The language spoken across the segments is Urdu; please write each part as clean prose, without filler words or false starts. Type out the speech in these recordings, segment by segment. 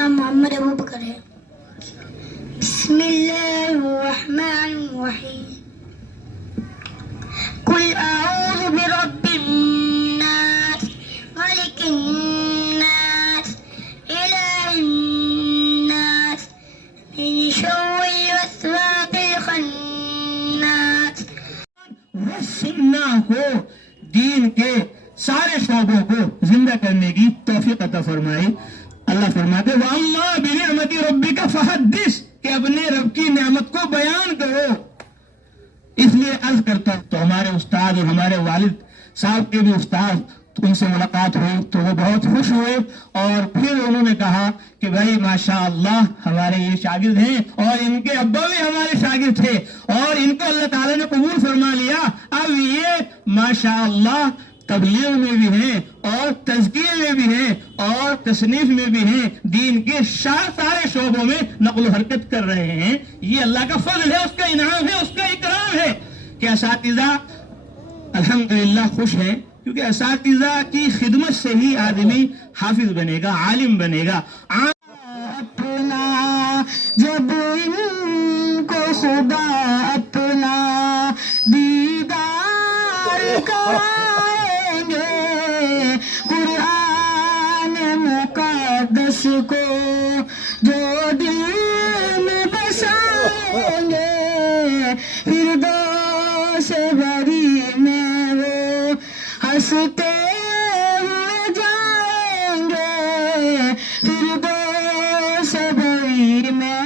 نام محمد ابو بکر ہے۔ بسم اللہ الرحمن الرحیم۔ قل اعوذ برب الناس ملک الناس الہ الناس من شر الوسواس الخناس۔ سننا کو دین کے سارے شعبوں کو زندہ کرنے کی توفیق عطا فرمائی۔ اللہ فرماتے وَأَمَّا بِنِعْمَةِ رَبِّكَ فَحَدِّثْ کہ اپنے رب کی نعمت کو بیان کرو۔ اس لیے عرض کرتا ہوں تو ہمارے استاد اور ہمارے والد صاحب کے بھی استاد ان سے ملاقات ہوئی تو وہ بہت خوش ہوئے اور پھر انہوں نے کہا کہ بھائی ماشاءاللہ ہمارے یہ شاگرد ہیں اور ان کے ابا بھی ہمارے شاگرد تھے اور ان کو اللہ تعالیٰ نے قبول فرما لیا، اب یہ ماشاءاللہ تبلیغ میں بھی ہیں اور تزکیے میں بھی ہیں اور تصنیف میں بھی ہیں، دین کے سارے شعبوں میں نقل و حرکت کر رہے ہیں۔ یہ اللہ کا فضل ہے، اس کا انعام ہے، اس کا اکرام ہے کہ اساتذہ الحمدللہ خوش ہیں، کیونکہ اساتذہ کی خدمت سے ہی آدمی حافظ بنے گا، عالم بنے گا۔ اپنا جب ان کو خدا اپنا دیدار کرائیں گے، قرآن مقدس کو جو دل میں بسائیں گے، فردوس بری میں وہ ہنستے ہوئے جائیں گے، فردوس بری میں۔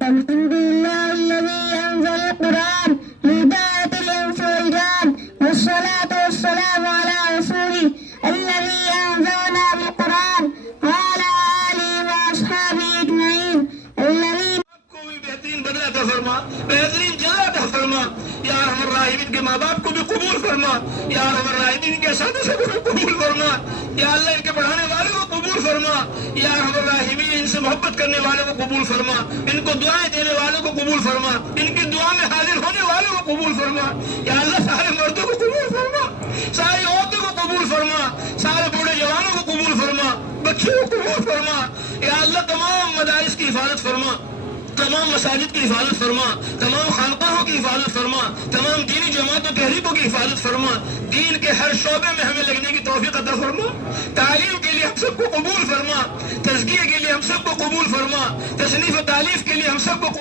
الحمدللہ الذی انزل القرآن لہدایۃ الانس والجان، والصلاۃ والسلام علی رسولہ الذی انزلنا بالقرآن وعلی آلہ واصحابہ اجمعین الذین۔ کو بھی بہترین بدلہ عطا فرما، بہترین جزا عطا فرما یا ارحم الراحمین۔ کے ماں باپ کو بھی قبول فرما یا ارحم الراحمین، کے اساتذہ کو بھی قبول فرما یا اللہ ان کے پڑھانے والوں کو قبول فرما یا ارحم الراحمین، ان سے محبت کرنے والوں کو قبول فرما، ان کو دعائیں دینے والوں کو قبول فرما، ان کی دعا میں حاضر ہونے والوں کو قبول فرما یا اللہ سارے مردوں کو قبول فرما، ساری عورتوں کو قبول فرما، سارے بوڑھے جوانوں کو قبول فرما، بچوں کو قبول فرما یا اللہ تمام مدارس کی حفاظت فرما، تمام مساجد کی حفاظت فرما، تمام خانقاہوں کی حفاظت فرما، تمام دینی جماعتوں تحریکوں کی حفاظت فرما، دین کے ہر شعبے میں ہمیں لگنے کی توفیق عطا فرما، تعلیم کے لیے ہم سب کو قبول فرما، تزکیے کے لیے ہم سب کو قبول فرما، تصنیف و تالیف کے لیے ہم سب کو